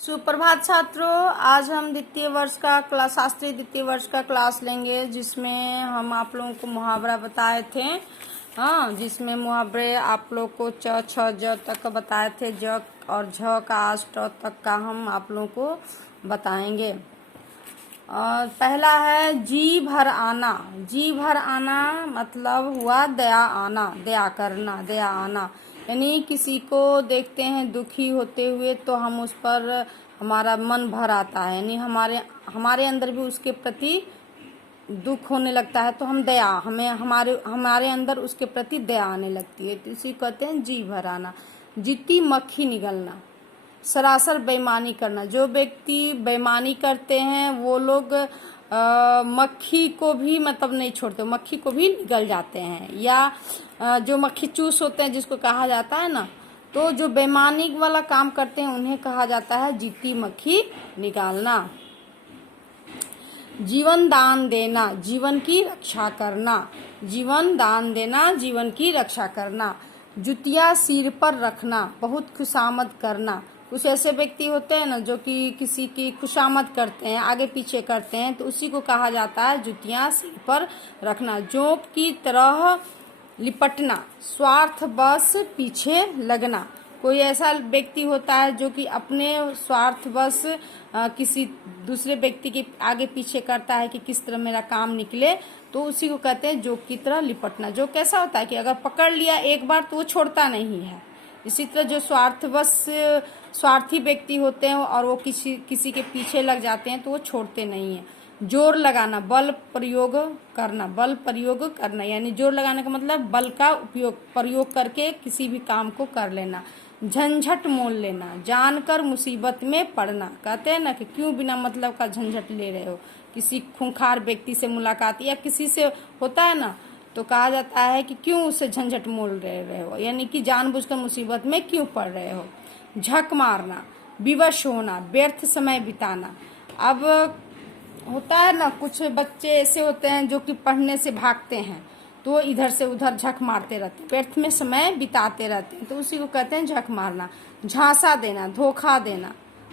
सुप्रभात छात्रों, आज हम द्वितीय वर्ष का क्लास शास्त्रीय द्वितीय वर्ष का क्लास लेंगे, जिसमें हम आप लोगों को मुहावरा बताए थे। हाँ, जिसमें मुहावरे आप लोग को च छ ज तक बताए थे। ज और झ का आज ट तक का हम आप लोगों को बताएंगे। और पहला है जी भर आना। जी भर आना मतलब हुआ दया आना, दया करना, दया आना। यानी किसी को देखते हैं दुखी होते हुए तो हम उस पर हमारा मन भर आता है, यानी हमारे अंदर भी उसके प्रति दुख होने लगता है, तो हम दया हमारे अंदर उसके प्रति दया आने लगती है, तो इसी कहते हैं जी भर आना। जितनी मक्खी निगलना, सरासर बेईमानी करना। जो व्यक्ति बेईमानी करते हैं वो लोग मक्खी को भी मतलब नहीं छोड़ते, मक्खी को भी निगल जाते हैं। या जो मक्खी चूस होते हैं जिसको कहा जाता है ना, तो जो बेईमानी वाला काम करते हैं उन्हें कहा जाता है जीती मक्खी निकालना। जीवन दान देना, जीवन की रक्षा करना। जीवन दान देना, जीवन की रक्षा करना। जुतिया सिर पर रखना, बहुत खुशामद करना। कुछ ऐसे व्यक्ति होते हैं ना जो कि किसी की खुशामद करते हैं, आगे पीछे करते हैं, तो उसी को कहा जाता है जुतियां सिर पर रखना। जोंक की तरह लिपटना, स्वार्थ बस पीछे लगना। कोई ऐसा व्यक्ति होता है जो कि अपने स्वार्थ बस किसी दूसरे व्यक्ति के आगे पीछे करता है कि किस तरह मेरा काम निकले, तो उसी को कहते हैं जोक की तरह लिपटना। जो कैसा होता है कि अगर पकड़ लिया एक बार तो वो छोड़ता नहीं है। इसी तरह जो स्वार्थी व्यक्ति होते हैं और वो किसी के पीछे लग जाते हैं तो वो छोड़ते नहीं है। जोर लगाना, बल प्रयोग करना, बल प्रयोग करना, यानी जोर लगाने का मतलब बल का प्रयोग करके किसी भी काम को कर लेना। झंझट मोल लेना, जानकर मुसीबत में पड़ना। कहते हैं ना कि क्यों बिना मतलब का झंझट ले रहे हो। किसी खूंखार व्यक्ति से मुलाकात या किसी से होता है ना, तो कहा जाता है कि क्यों उससे झंझट मोल रहे हो, यानी कि जानबूझकर मुसीबत में क्यों पड़ रहे हो। झक मारना, विवश होना, व्यर्थ समय बिताना। अब होता है ना, कुछ बच्चे ऐसे होते हैं जो कि पढ़ने से भागते हैं, तो इधर से उधर झक मारते रहते हैं, व्यर्थ में समय बिताते रहते हैं, तो उसी को कहते हैं झक मारना। झांसा देना, धोखा देना।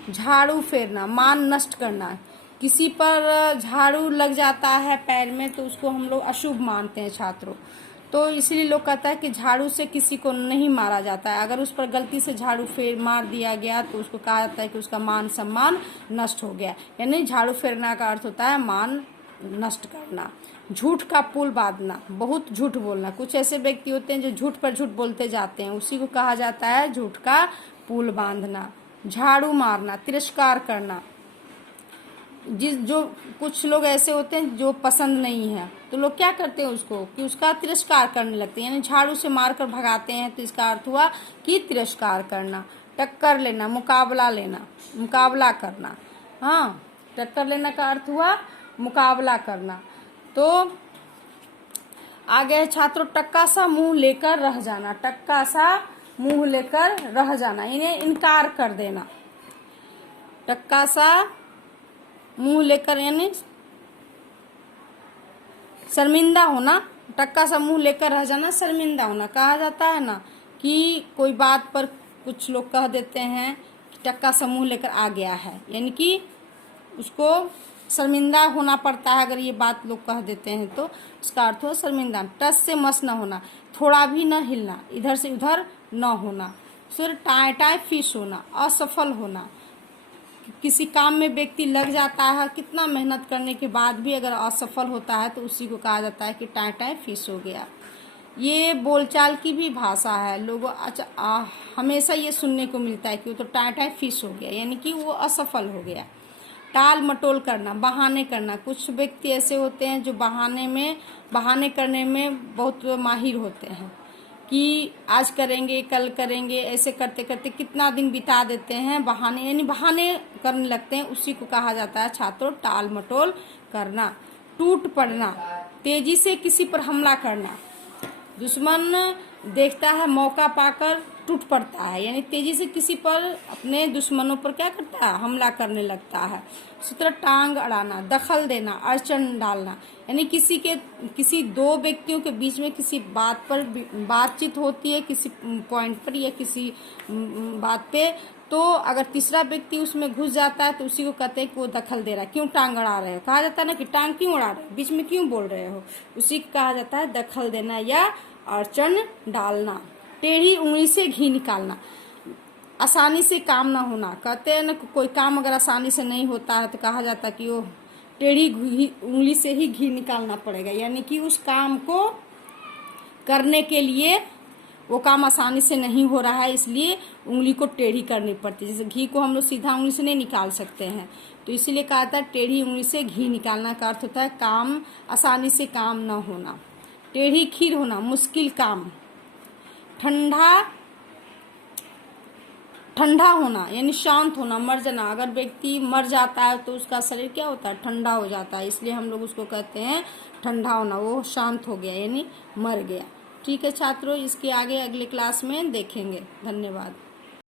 झाड़ू फेरना, मान नष्ट करना। किसी पर झाड़ू लग जाता है पैर में तो उसको हम लोग अशुभ मानते हैं छात्रों, तो इसलिए लोग कहता है कि झाड़ू से किसी को नहीं मारा जाता है। अगर उस पर गलती से झाड़ू फेर मार दिया गया तो उसको कहा जाता है कि उसका मान सम्मान नष्ट हो गया, यानी झाड़ू फेरना का अर्थ होता है मान नष्ट करना। झूठ का पुल बांधना, बहुत झूठ बोलना। कुछ ऐसे व्यक्ति होते हैं जो झूठ पर झूठ बोलते जाते हैं, उसी को कहा जाता है झूठ का पुल बांधना। झाड़ू मारना, तिरस्कार करना। जो कुछ लोग ऐसे होते हैं जो पसंद नहीं है तो लोग क्या करते हैं उसको कि उसका तिरस्कार करने लगते हैं, यानी झाड़ू से मारकर भगाते हैं, तो इसका अर्थ हुआ कि तिरस्कार करना। टक्कर लेना, मुकाबला लेना, मुकाबला करना। हाँ, टक्कर लेना का अर्थ हुआ मुकाबला करना। तो आगे छात्रों, टक्का सा मुंह लेकर रह जाना। टक्का सा मुंह लेकर रह जाना, इन्हें इनकार कर देना। टक्का सा मुंह लेकर यानी शर्मिंदा होना। टक्का सा मुंह लेकर रह जाना, शर्मिंदा होना। कहा जाता है ना कि कोई बात पर कुछ लोग कह देते हैं कि टक्का सा मुंह लेकर आ गया है, यानी कि उसको शर्मिंदा होना पड़ता है। अगर ये बात लोग कह देते हैं तो उसका अर्थ हो शर्मिंदा। टस से मस न होना, थोड़ा भी न हिलना, इधर से उधर न होना। फिर टाए टाए फिश होना, असफल होना। किसी काम में व्यक्ति लग जाता है, कितना मेहनत करने के बाद भी अगर असफल होता है तो उसी को कहा जाता है कि टाए टाए फिश हो गया। ये बोलचाल की भी भाषा है। लोगों हमेशा ये सुनने को मिलता है कि वो तो टाए टाए फिश हो गया, यानी कि वो असफल हो गया। टाल मटोल करना, बहाने करना। कुछ व्यक्ति ऐसे होते हैं जो बहाने करने में बहुत माहिर होते हैं कि आज करेंगे कल करेंगे, ऐसे करते करते कितना दिन बिता देते हैं बहाने, यानी बहाने करने लगते हैं, उसी को कहा जाता है छात्रों टाल मटोल करना। टूट पड़ना, तेजी से किसी पर हमला करना। दुश्मन देखता है मौका पाकर टूट पड़ता है, यानी तेजी से किसी पर अपने दुश्मनों पर क्या करता है, हमला करने लगता है। इसी तरह टांग अड़ाना, दखल देना, अड़चन डालना, यानी किसी दो व्यक्तियों के बीच में किसी बात पर बातचीत होती है, किसी पॉइंट पर या किसी बात पे, तो अगर तीसरा व्यक्ति उसमें घुस जाता है तो उसी को कहते हैं कि वो दखल दे रहा है, क्यों टांग अड़ा रहे हो, कहा जाता है ना कि टांग क्यों अड़ा रहे हो, बीच में क्यों बोल रहे हो, उसी को कहा जाता है दखल देना या अड़चन डालना। टेढ़ी उंगली से घी निकालना, आसानी से काम ना होना, कहते हैं ना कोई काम अगर आसानी से नहीं होता है तो कहा जाता है कि वो टेढ़ी उंगली से ही घी निकालना पड़ेगा, यानी कि उस काम को करने के लिए वो काम आसानी से नहीं हो रहा है, इसलिए उंगली को टेढ़ी करनी पड़ती है। जैसे घी को हम लोग सीधा उंगली से नहीं निकाल सकते हैं, तो इसीलिए कहा था टेढ़ी उंगली से घी निकालना का अर्थ होता है काम आसानी से काम न होना। टेढ़ी खीर होना, मुश्किल काम। ठंडा होना यानी शांत होना, मर जाना, अगर व्यक्ति मर जाता है तो उसका शरीर क्या होता है, ठंडा हो जाता है, इसलिए हम लोग उसको कहते हैं ठंडा होना, वो शांत हो गया यानी मर गया। ठीक है छात्रों, इसके आगे अगले क्लास में देखेंगे। धन्यवाद।